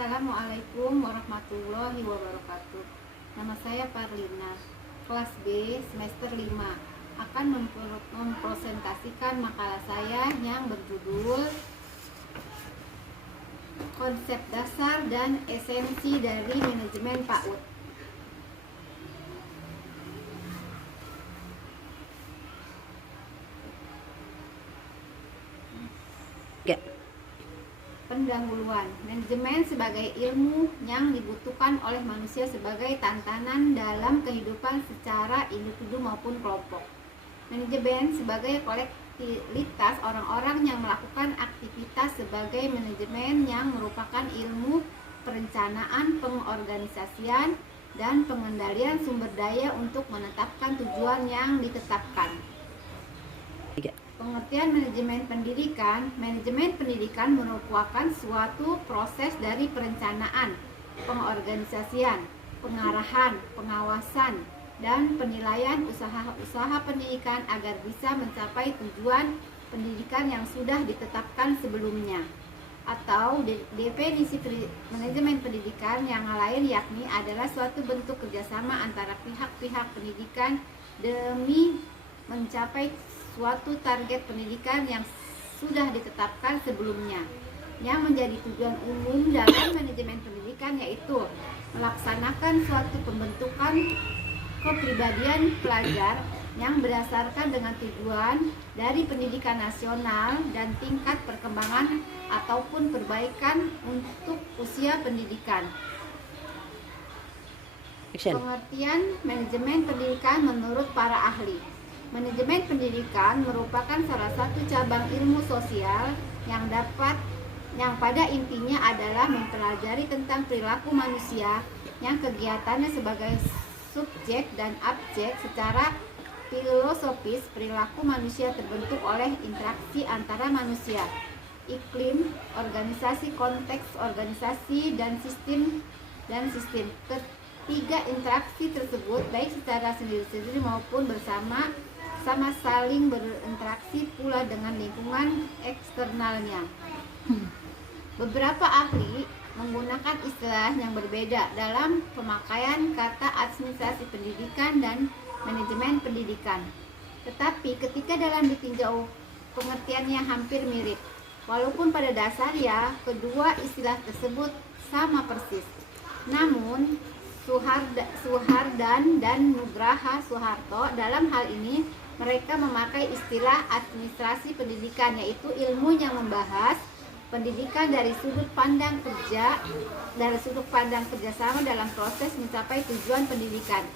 Assalamualaikum warahmatullahi wabarakatuh. Nama saya Parlina, kelas B semester 5. Akan mempresentasikan makalah saya yang berjudul Konsep Dasar dan Esensi dari Manajemen PAUD. Pendahuluan. Manajemen sebagai ilmu yang dibutuhkan oleh manusia sebagai tantangan dalam kehidupan secara individu maupun kelompok. Manajemen sebagai kolektivitas orang-orang yang melakukan aktivitas sebagai manajemen yang merupakan ilmu perencanaan, pengorganisasian, dan pengendalian sumber daya untuk menetapkan tujuan yang ditetapkan. Pengertian manajemen pendidikan merupakan suatu proses dari perencanaan, pengorganisasian, pengarahan, pengawasan, dan penilaian usaha-usaha pendidikan agar bisa mencapai tujuan pendidikan yang sudah ditetapkan sebelumnya. Atau definisi manajemen pendidikan yang lain yakni adalah suatu bentuk kerjasama antara pihak-pihak pendidikan demi mencapai suatu target pendidikan yang sudah ditetapkan sebelumnya. Yang menjadi tujuan umum dalam manajemen pendidikan yaitu melaksanakan suatu pembentukan kepribadian pelajar yang berdasarkan dengan tujuan dari pendidikan nasional dan tingkat perkembangan ataupun perbaikan untuk usia pendidikan. Pengertian manajemen pendidikan menurut para ahli. Manajemen pendidikan merupakan salah satu cabang ilmu sosial yang pada intinya adalah mempelajari tentang perilaku manusia yang kegiatannya sebagai subjek dan objek. Secara filosofis, perilaku manusia terbentuk oleh interaksi antara manusia, iklim, organisasi, konteks organisasi, dan sistem. Ketiga interaksi tersebut, baik secara sendiri-sendiri maupun bersama sama saling berinteraksi pula dengan lingkungan eksternalnya. Beberapa ahli menggunakan istilah yang berbeda dalam pemakaian kata administrasi pendidikan dan manajemen pendidikan. Tetapi ketika dalam ditinjau pengertiannya hampir mirip. Walaupun pada dasarnya kedua istilah tersebut sama persis. Namun Suhardan dan Nugraha Soeharto dalam hal ini mereka memakai istilah administrasi pendidikan, yaitu ilmu yang membahas pendidikan dari sudut pandang kerjasama dalam proses mencapai tujuan pendidikan.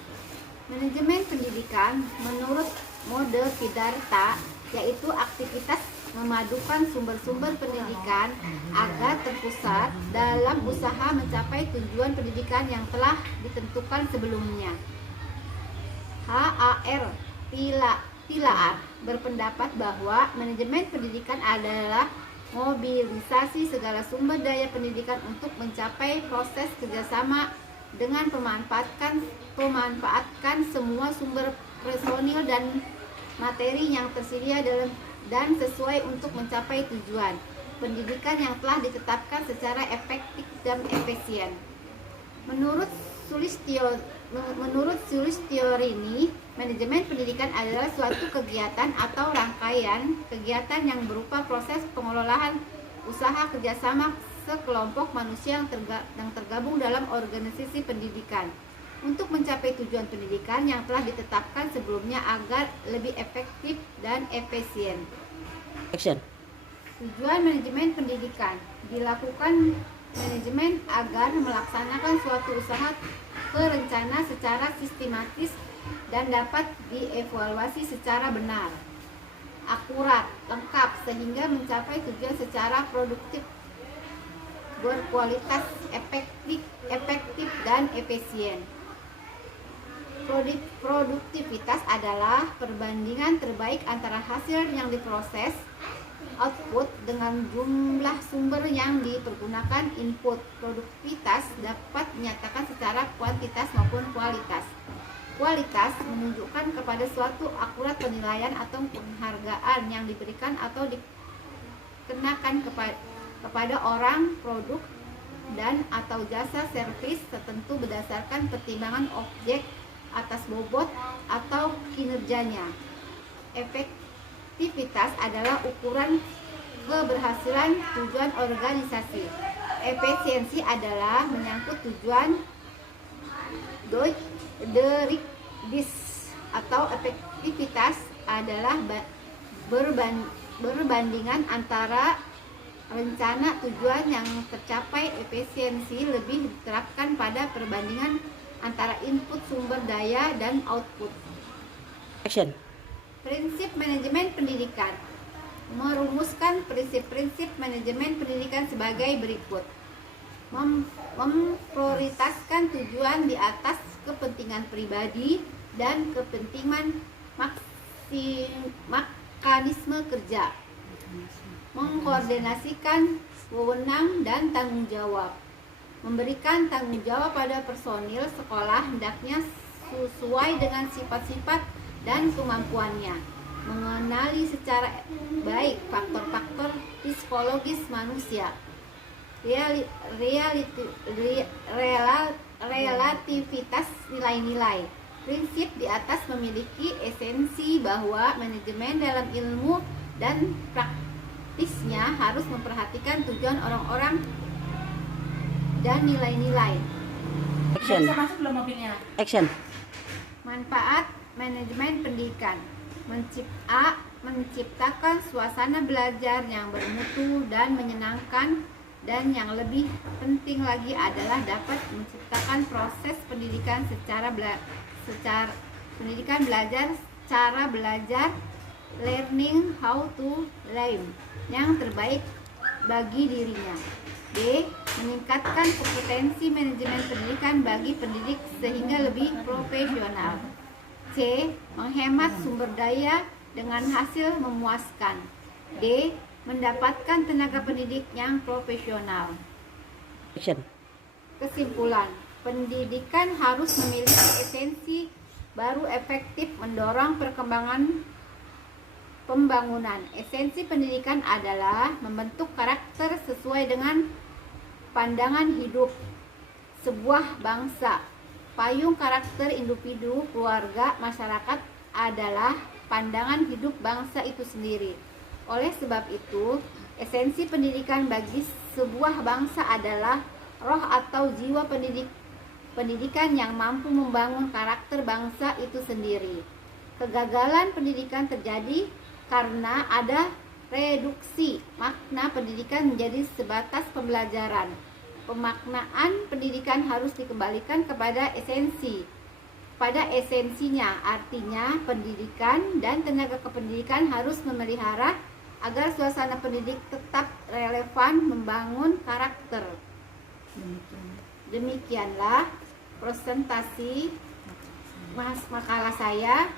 Manajemen pendidikan menurut mode Siddhartha yaitu aktivitas memadukan sumber-sumber pendidikan agar terpusat dalam usaha mencapai tujuan pendidikan yang telah ditentukan sebelumnya. H.A.R. Tilaar berpendapat bahwa manajemen pendidikan adalah mobilisasi segala sumber daya pendidikan untuk mencapai proses kerjasama dengan memanfaatkan semua sumber personil dan materi yang tersedia dan sesuai untuk mencapai tujuan pendidikan yang telah ditetapkan secara efektif dan efisien. Menurut Sulistyorini, manajemen pendidikan adalah suatu kegiatan atau rangkaian kegiatan yang berupa proses pengelolaan usaha kerjasama sekelompok manusia yang tergabung dalam organisasi pendidikan untuk mencapai tujuan pendidikan yang telah ditetapkan sebelumnya agar lebih efektif dan efisien. Tujuan manajemen pendidikan dilakukan manajemen agar melaksanakan suatu usaha perencana secara sistematis dan dapat dievaluasi secara benar, akurat, lengkap sehingga mencapai tujuan secara produktif, berkualitas, efektif dan efisien. Produktivitas adalah perbandingan terbaik antara hasil yang diproses output dengan jumlah sumber yang dipergunakan input. Produktivitas dapat dinyatakan secara kuantitas maupun kualitas. Kualitas menunjukkan kepada suatu akurat penilaian atau penghargaan yang diberikan atau dikenakan kepada orang produk dan atau jasa servis tertentu berdasarkan pertimbangan objek atas bobot atau kinerjanya. Efektivitas adalah ukuran keberhasilan tujuan organisasi. Efisiensi adalah menyangkut tujuan Doix atau efektivitas adalah berbandingan antara rencana tujuan yang tercapai. Efisiensi lebih diterapkan pada perbandingan antara input sumber daya dan output. Action. Prinsip manajemen pendidikan. Merumuskan prinsip-prinsip manajemen pendidikan sebagai berikut. Memprioritaskan tujuan di atas kepentingan pribadi dan kepentingan mekanisme kerja. Mengkoordinasikan wewenang dan tanggung jawab. Memberikan tanggung jawab pada personil sekolah hendaknya sesuai dengan sifat-sifat dan kemampuannya. Mengenali secara baik faktor-faktor psikologis manusia. Relativitas nilai-nilai. Prinsip di atas memiliki esensi bahwa manajemen dalam ilmu dan praktisnya harus memperhatikan tujuan orang-orang dan nilai-nilai. Action. Bisa masuk belum mobilnya? Action. Manfaat manajemen pendidikan. Menciptakan suasana belajar yang bermutu dan menyenangkan, dan yang lebih penting lagi adalah dapat menciptakan proses pendidikan cara belajar learning how to learn yang terbaik bagi dirinya. B. Meningkatkan kompetensi manajemen pendidikan bagi pendidik sehingga lebih profesional. C. Menghemat sumber daya dengan hasil memuaskan. D. Mendapatkan tenaga pendidik yang profesional. Action. Kesimpulan, pendidikan harus memiliki esensi baru efektif mendorong pembangunan. Esensi pendidikan adalah membentuk karakter sesuai dengan pandangan hidup sebuah bangsa. Payung karakter individu, keluarga, masyarakat adalah pandangan hidup bangsa itu sendiri. Oleh sebab itu, esensi pendidikan bagi sebuah bangsa adalah roh atau jiwa pendidikan yang mampu membangun karakter bangsa itu sendiri. Kegagalan pendidikan terjadi karena ada reduksi makna pendidikan menjadi sebatas pembelajaran. Pemaknaan pendidikan harus dikembalikan kepada esensinya, artinya pendidikan dan tenaga kependidikan harus memelihara agar suasana pendidik tetap relevan membangun karakter. Demikianlah presentasi makalah saya.